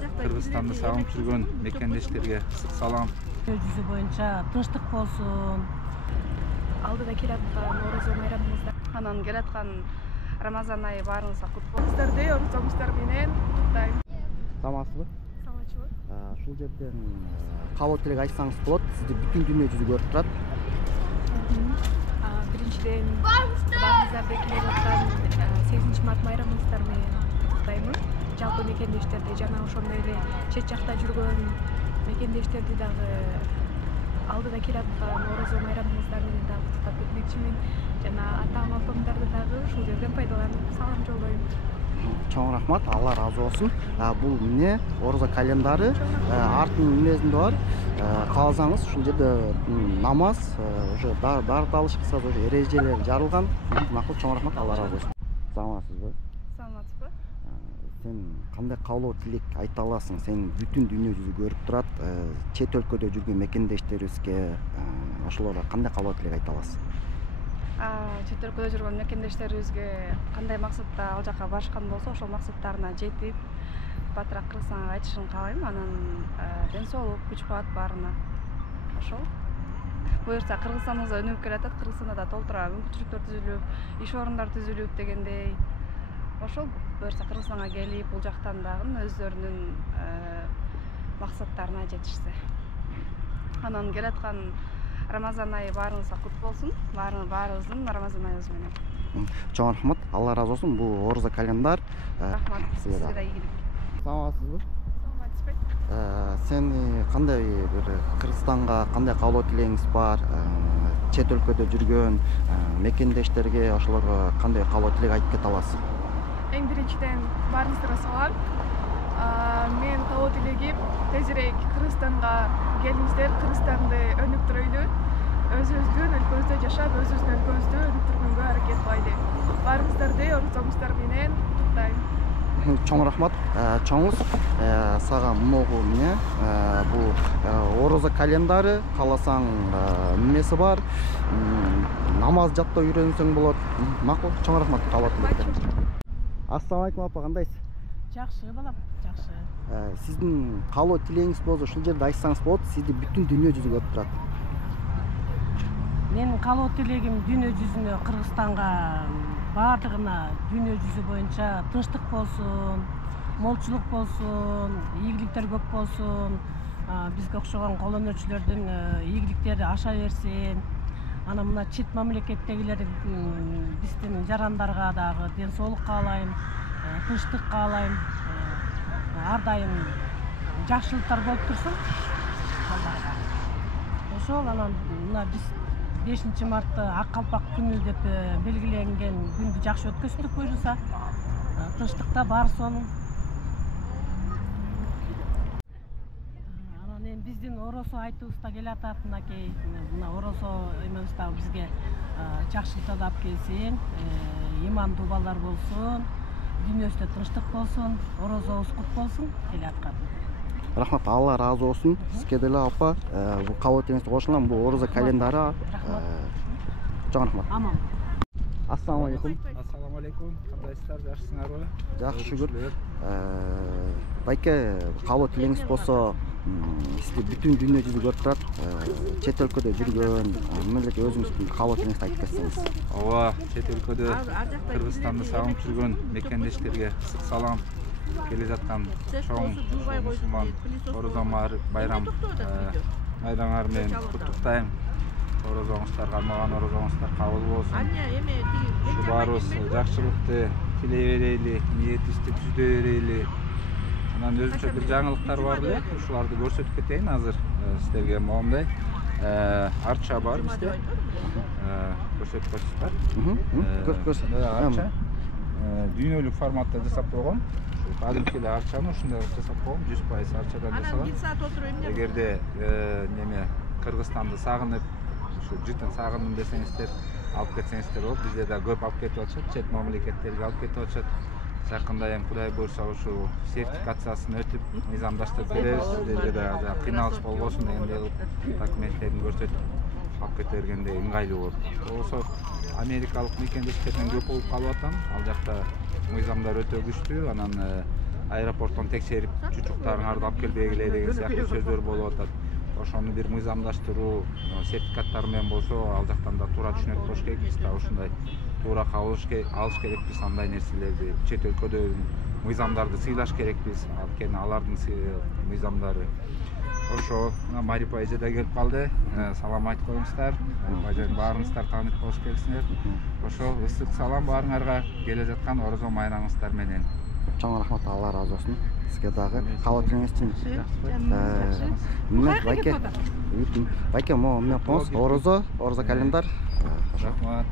Кыргызстанды сагынып жүргөн мекендештерге ысык салам. Жүзү боюнча тынчтык болсун. Алдыда келаткан орозо майрамыңызда анан келаткан Рамазан айы баарыңызга кут болсун. Сиздерди орозоңуздар менен куттуктайм. Саламатсызбы? Саламатчылык. Ушул жерден каалоо тилек айтсаңыз болот. Сизди бүтүн дүйнө жүзү көрүп турат. Биринчиден баарыңыздарды келе жаткан 8 март майрамыңыздар менен куттуктаймын. Жалпы мекендештерди жана ошондой эле чет жакта жүргөн мекендештерди дагы алдыда келаткан орозо майрамыңыздар менен дагы куттуктап кетмекчимин. Жана атам апамдарды дагы ушул жерден пайдаланып салам жолдойм. Чоң рахмат, Алла разы болсун. Бул эмне орозо календары артынын эмнесинде бар. Кааласаңыз ушул жерде намаз уже баардык кылсаңыз уже эрежелер жарылган. Макул, чоң рахмат, Алла разы болсун. Саламатсызбы? Саламатсызбы? Сен кандай каалоо тилек айта аласың? Сен бүтүн дүйнө жүзү көрүп турат. Чет өлкөдө жүргөн мекендештерибизге ошолорго кандай каалоо тилек айта аласың? Чет өлкөдө жүргөн мекендештерибизге кандай максатта ал жака барышкан болсо, ошол максаттарына жетип, батыраак Кыргызстанга кайтышын каалайм. Анан ден соолук, күч кубат баарына. Ошол. Буюрса Кыргызстаныбызда өнүгүп келатат, Кыргызстанда да толтура мүмкүнчүлүктөр түзүлүп, иш орундары түзүлүп дегендей. Ошол буюрса Кыргызстанга келип, бул жактан дагы өздөрүнүн максаттарына жетишсе. Анан келаткан Рамазан айы баарыңызга кут болсун. Баарыбыздын Рамазан айыбыз менен. Чоң рахмат, Алла разы болсун. Бул орозо календар. Рахмат. Сизге да ийгилик. Саламатсызбы? Саламатсызбы? Сен кандай бир Кыргызстанга кандай каалоо тилегиңиз бар? Чет өлкөдө жүргөн мекендештерге ошолорго кандай каалоо тилек айтып кете аласың? Эң биринчиден баарыңыздарга салам. Мен каалоо тилегим тезирээк Кыргызстанга келиңиздер, Кыргызстанды өнүктүрөйлү. Өзүбүздүн өлкөбүздө жашап, өзүбүздүн өлкөбүздү өнүктүргөнгө аракет кылайлы. Баарыңыздарды орозоңуздар менен куттуктайм. Чоң рахмат. Чоңуз сага могу эмне? Бул орозо календары, кааласаң эмнеси бар? Намаз жаттоо үйрөнсөң болот. Макул, чоң рахмат каалоо тилектер. Ассалам алейкум апа, кандайсыз? Жакшы балам, жакшы. Сиздин каалоо тилегиңиз болсо ушул жерде айтсаңыз болот. Сизди бүтүн дүйнө жүзү көрүп турат. Менин каалоо тилегим дүйнө жүзүнө, Кыргызстанга баардыгына дүйнө жүзү боюнча тынчтык болсун, молчулук болсун, ийгиликтер көп болсун. Бизге окшогон кол өнөрчүлөрдүн ийгиликтери аша берсин. Анан мына чет мамлекеттегилер биздин жарандарга дагы ден соолук каалайм, тынчтык каалайм. Ар дайым жакшылыктар болуп турсун. Ошол анан мына биз 5 мартты ак калпак күнү деп белгиленген күндү жакшы өткөзсүндүк буюрса. Тынчтыкта баары сонун. Анан эми биздин оросо айтыбызда келатат мынакей. Мына оросо эмебизде бизге жакшылыктарды алып келсин, имандуу балдар болсун, дүйнөбүздө тынчтык болсун, орозобуз кут болсун келаткан. Рахмат, Алла разы болсун. Сизге деле апа, бул каалоо тилегиңизге кошулам. Бул орозо календары. Чоң рахмат. Аман. Ассалам алейкум. Ассаламу алейкум. Кандайсыздар, жакшысыңарбы? Жакшы, шүгүр. Байке, каалоо тилегиңиз болсо, сизди бүтүн дүйнө жүзү көрүп турат. Чет өлкөдө жүргөн, эмелерге өзүңүздүн каалоо тилегиңизди айтып берсеңиз. Ооба, чет өлкөдө Кыргызстанды сагынып жүргөн мекендештерге ысык салам. Келе жаткан чоң мусулман орозо байрам майрамыңар менен куттуктайм. Орозоңуздар, кармаган орозоңуздар кабыл болсун. Ушу баарыбыз жакшылыкты тилей берели, ниетибизди түздөй берели. Анан өзүнчө бир жаңылыктар бар эле, ушуларды көрсөтүп кетейин азыр сиздерге моундай. Арча бар бизде. Көрсөтүп коесуздар. Арча дүйнөлүк форматта жасап койгон. Кадимки эле арчаны ушундай жасап койгон, 100% арчадан жасалган. Эгерде неме Кыргызстанды сагынып, ушу жытын сагындым десеңиздер, алып кетсеңиздер болот. Бизде да көп алып кетип атышат, чет мамлекеттерге алып кетип атышат. Жакында эми Кудай буйрса ушу сертификациясын өтүп, мыйзамдаштырып беребиз. Сиздерге да кыйналыш болбосун дегендей документтерин көрсөтүп алып кете бергенде ыңгайлуу болот. Болсо Америкалык мекендештерден көп болуп калып атам. Ал жакта мыйзамдар өтө күчтүү, анан аэропорттон текшерип чучуктарыңарды алып келбегиле деген сыяктуу сөздөр болуп атат. Ошону бир мыйзамдаштыруу сертификаттар менен болсо ал жактан да туура түшүнөт болуш керек. Биз да ушундай туура алыш керекпиз андай нерселерди. Чет өлкөдө мыйзамдарды сыйлаш керекпиз. Анткени алардын мыйзамдары. Ошо Марипа эже да келип калды. Салам айтып коюңуздар. Марипа эжени баарыңыздар таанып болуш керексиңер. Ошо ысык салам баарыңарга келе жаткан орозо майрамыңыздар менен. Чоң рахмат, Алла разы болсун. Сизге дагы кабыл тилеңиз үчүн. Мына байке. Байке, мо эмне кылыңыз? Орозо календар. Рахмат.